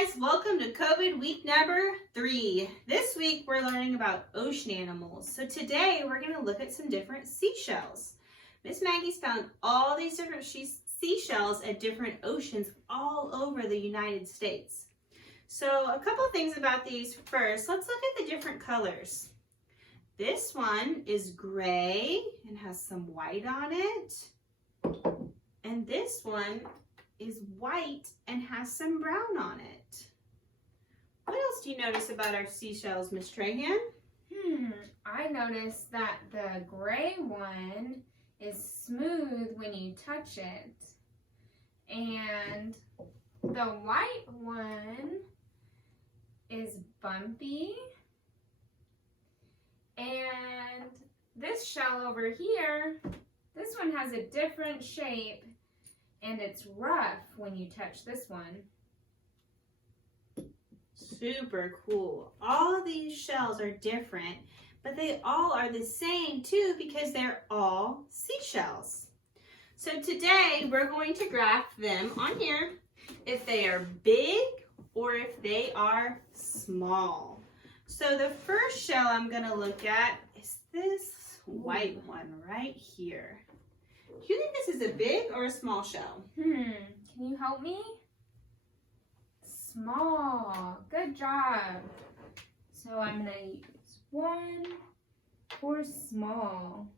guys, welcome to COVID week number 3. This week we're learning about ocean animals. So today we're going to look at some different seashells. Miss Maggie's found all these different seashells at different oceans all over the United States. So a couple of things about these first. Let's look at the different colors. This one is gray and has some white on it. And this one is white and has some brown on it. What else do you notice about our seashells, Miss Trahan? I noticed that the gray one is smooth when you touch it. And the white one is bumpy. And this shell over here, this one has a different shape. And it's rough when you touch this one. Super cool. All of these shells are different, but they all are the same too because they're all seashells. So today we're going to graph them on here if they are big or if they are small. So the first shell I'm going to look at is this white one right here. Do you think this is a big or a small shell? Can you help me? Small. Good job. So I'm going to use 1 for small.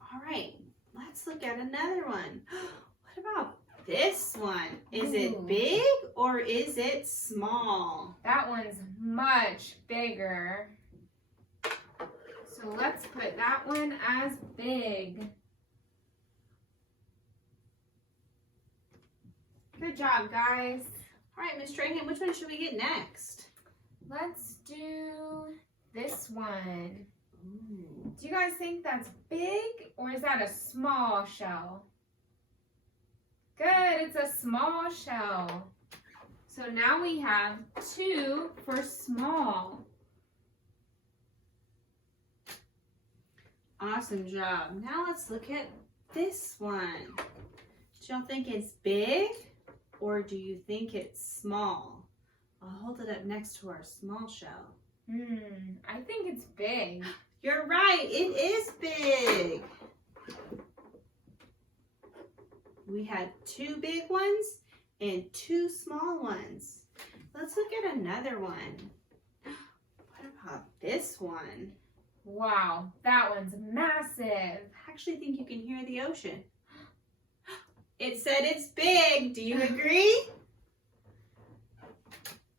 All right, let's look at another one. What about this one? Is it big or is it small? That one's much bigger. So let's put that one as big. Good job, guys. All right, Miss Trahan, which one should we get next? Let's do this one. Ooh. Do you guys think that's big or is that a small shell? Good, it's a small shell. So now we have 2 for small. Awesome job. Now let's look at this one. Do y'all think it's big or do you think it's small? I'll hold it up next to our small shell. I think it's big. You're right, it is big. We had 2 big ones and 2 small ones. Let's look at another one. What about this one? Wow, that one's massive. I actually think you can hear the ocean. It said it's big. Do you agree?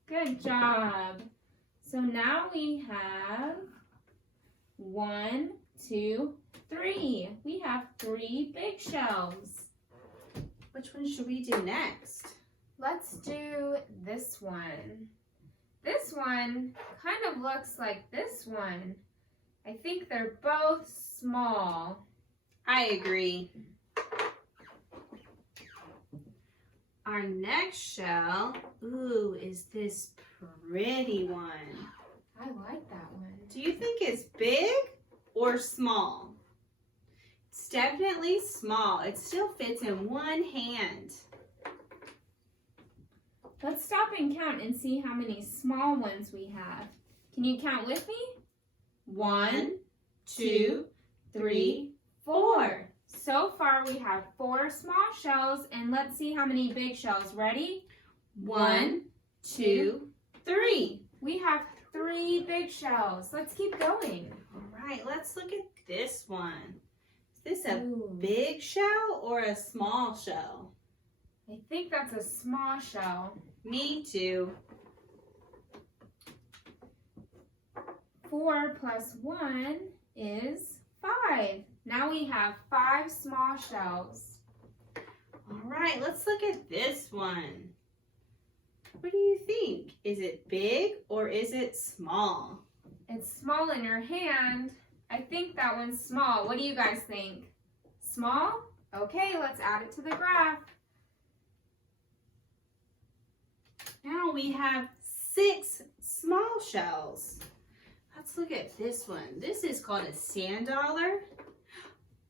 Good job. So now we have 1, 2, 3. We have 3 big shells. Which one should we do next? Let's do this one. This one kind of looks like this one. I think they're both small. I agree. Our next shell, is this pretty one. I like that one. Do you think it's big or small? It's definitely small. It still fits in one hand. Let's stop and count and see how many small ones we have. Can you count with me? 1, 2, 3, 4. So far we have 4 small shells and let's see how many big shells. Ready? 1, 2, 3. We have 3 big shells. Let's keep going. All right, let's look at this one. Is this a Ooh. big shell or a small shell? I think that's a small shell. Me too. 4 plus 1 is 5. Now we have 5 small shells. All right, let's look at this one. What do you think? Is it big or is it small? It's small in your hand. I think that one's small. What do you guys think? Small? Okay, let's add it to the graph. Now we have 6 small shells. Let's look at this one. This is called a sand dollar,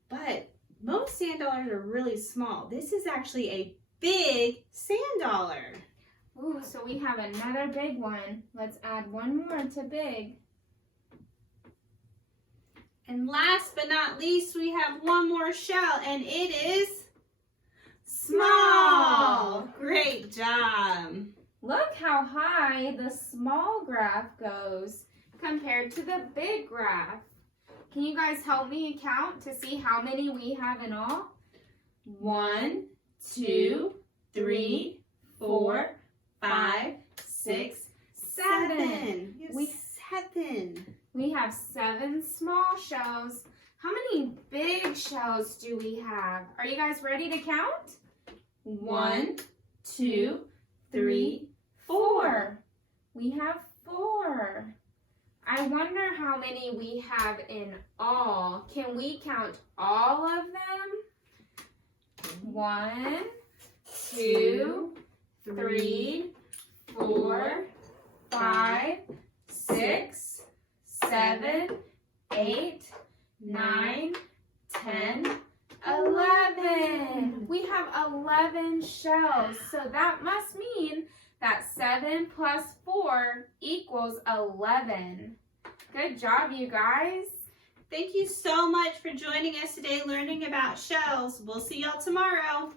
but most sand dollars are really small. This is actually a big sand dollar. smaller. Ooh, so we have another big one. Let's add one more to big. And last but not least, we have one more shell, and it is small. Great job. Look how high the small graph goes compared to the big graph. Can you guys help me count to see how many we have in all? 1, 2, 3, 4, 5, 6, 7. We have 7 small shells. How many big shells do we have? Are you guys ready to count? 1, 2, 3, 4. We have 4. I wonder how many we have in all. Can we count all of them? 1, 2, 3, 4, 5, 6, 7, 8, 9, 10, 11. We have 11 shells, so that must mean that 7 plus 4 equals 11. Good job, you guys. Thank you so much for joining us today learning about shells. We'll see y'all tomorrow.